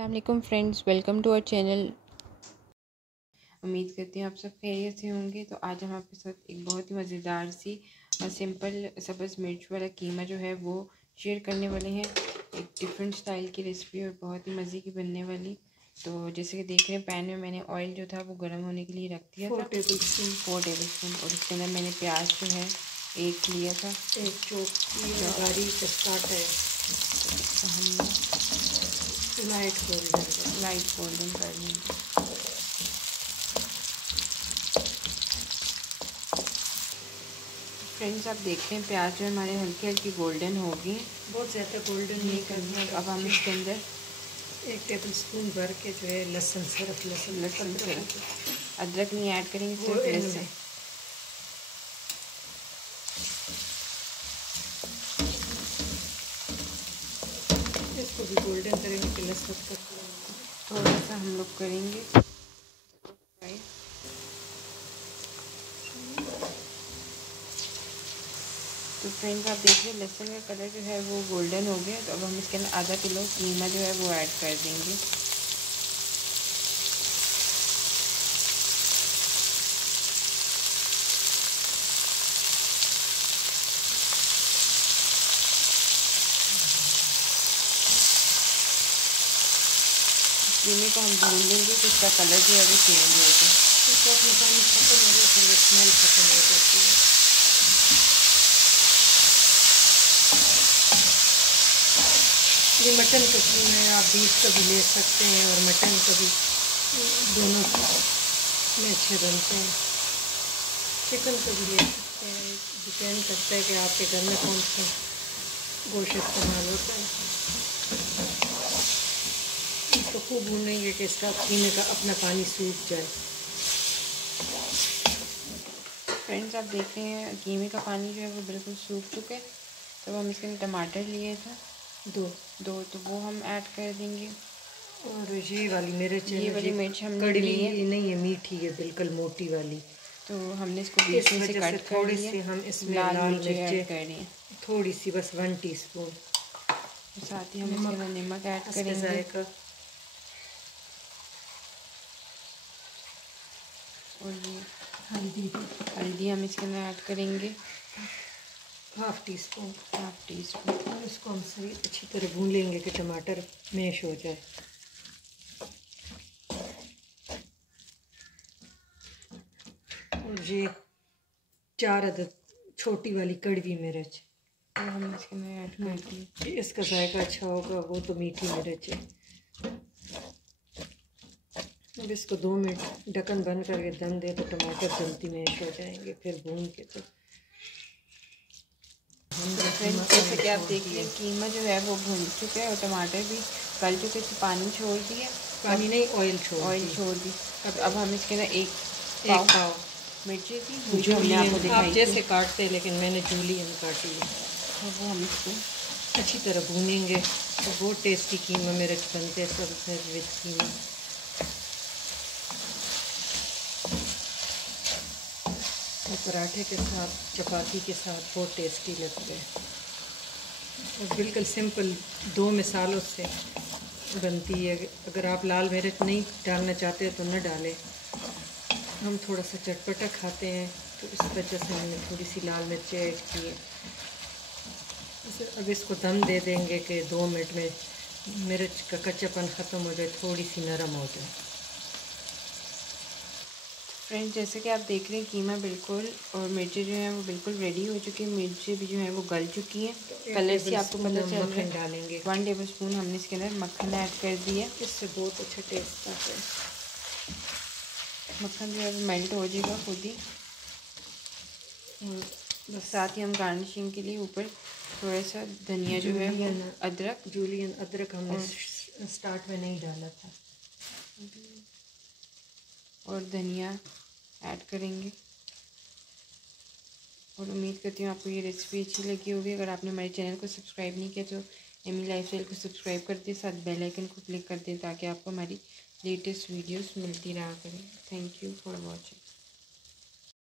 अस्सलाम वालेकुम friends, welcome to our channel. उम्मीद करती हूँ आप सब खैरियत से होंगे। तो आज हम आपके साथ एक बहुत ही मज़ेदार सी और सिंपल सब्ज़ मिर्च वाला कीमा जो है वो शेयर करने वाले हैं। एक डिफरेंट स्टाइल की रेसिपी और बहुत ही मज़े की बनने वाली। तो जैसे कि देख रहे हैं, पैन में मैंने ऑयल जो था वो गर्म होने के लिए रख दिया था, 4 टेबल स्पून। और इसके अंदर मैंने प्याज जो है एक लिया था, एक चौक बारीक स्टार्ट है। तो हम लाइट गोल्डन कर लेंगे। फ्रेंड्स, आप देखते हैं प्याज जो हमारे हल्की हल्की गोल्डन होगी, बहुत ज़्यादा गोल्डन नहीं करना। अब हम इसके अंदर 1 टेबल स्पून भर के जो है लहसुन, सिर्फ लहसुन अदरक नहीं ऐड करेंगे, सिर्फ लहसुन। इसको भी गोल्डन करेंगे कि लहसुन का थोड़ा सा हम लोग करेंगे। तो फ्रेंड्स, आप देख रहे हैं लहसुन का कलर जो है वो गोल्डन हो गया। तो अब हम इसके अंदर आधा किलो कीमा जो है वो ऐड कर देंगे। कीमे को हम भून लेंगे तो इसका कलर जो है वो चेंज हो जाए। इसका अपना पानी खत्म हो जाए, फिर स्मेल खत्म हो जाती है। ये मटन का कीमा है, आप बीफ का भी ले सकते हैं और मटन का भी, दोनों में अच्छे बनते हैं। चिकन का भी ले सकते हैं, डिपेंड करता है कि आपके घर में कौन सा गोश्त इस्तेमाल होता है। इसको खूब भूनेंगे कि इसका कीमे का अपना पानी सूख जाए। फ्रेंड्स, आप देख रहे हैं कीमे का पानी जो है वो बिल्कुल सूख चुका है। तो हम इसके अंदर टमाटर लिए थे दो, तो वो हम ऐड कर देंगे। और ये वाली मिर्च, ये वाली मिर्च हमने कड़वी ली है, नहीं है, मीठी है, बिल्कुल मोटी वाली। तो हमने इसको बीच में से कट कर थोड़ी लिया। सी हम इसमें लाल लाल मिर्ची ऐड कर रही हैं, थोड़ी सी, बस 1 टीस्पून। साथ ही हम इसके अंदर नमक ऐड करेंगे। और ये हल्दी हम इसके अंदर ऐड करेंगे, हाफ टी स्पून। और इसको हम सही अच्छी तरह भून लेंगे कि टमाटर मैश हो जाए। और ये 4 अदद छोटी वाली कड़वी मिर्च हम इसके अंदर ऐड कर दिए। इसका जायका अच्छा होगा, वो तो मीठी मिर्च है। अब इसको 2 मिनट ढक्कन बंद करके दम दे तो टमाटर जल्दी मैश हो जाएंगे। फिर भून के तो जैसे कि आप देख रहे हैं कीमा जो है वो भून चुका है और टमाटर भी गल चुके थे, पानी छोड़ दिए, पानी नहीं ऑयल छोड़ दी। अब हम इसके अंदर एक पाव मिर्ची थी जो हमने आपको दिखाई, आप जैसे काटते हैं, लेकिन मैंने जूलियन काटी है। तो वो हम इसको अच्छी तरह भूनेंगे तो बहुत टेस्टी कीमा मिर्च बनते हैं सब विद कीमा। पराठे के साथ, चपाती के साथ बहुत टेस्टी लगते हैं। और बिल्कुल सिंपल 2 मिसालों से बनती है। अगर आप लाल मिर्च नहीं डालना चाहते तो न डालें। हम थोड़ा सा चटपटा खाते हैं तो इस वजह से हमने थोड़ी सी लाल मिर्च ऐड की है। अब इसको दम दे देंगे कि 2 मिनट में मिर्च का कच्चापन ख़त्म हो जाए, थोड़ी सी नरम हो जाए। फ्रेंड्स, जैसे कि आप देख रहे हैं कीमा बिल्कुल और मिर्ची जो है वो बिल्कुल रेडी हो चुकी है। मिर्ची भी जो है वो गल चुकी है। कलर से आपको पता चल रहा है। मक्खन डालेंगे, 1 टेबल स्पून हमने इसके अंदर मक्खन ऐड कर दिया। इससे बहुत अच्छा टेस्ट आता है। मक्खन जो है वो मेल्ट हो जाएगा खुद ही। बस साथ ही हम गार्निशिंग के लिए ऊपर थोड़ा सा धनिया जो है जूलियन अदरक हमने स्टार्ट में नहीं डाला था, और धनिया ऐड करेंगे। और उम्मीद करती हूँ आपको ये रेसिपी अच्छी लगी होगी। अगर आपने हमारे चैनल को सब्सक्राइब नहीं किया तो एमी लाइफस्टाइल को सब्सक्राइब कर दें, साथ बेल आइकन को क्लिक कर दें ताकि आपको हमारी लेटेस्ट वीडियोस मिलती रहा करें। Thank you for watching.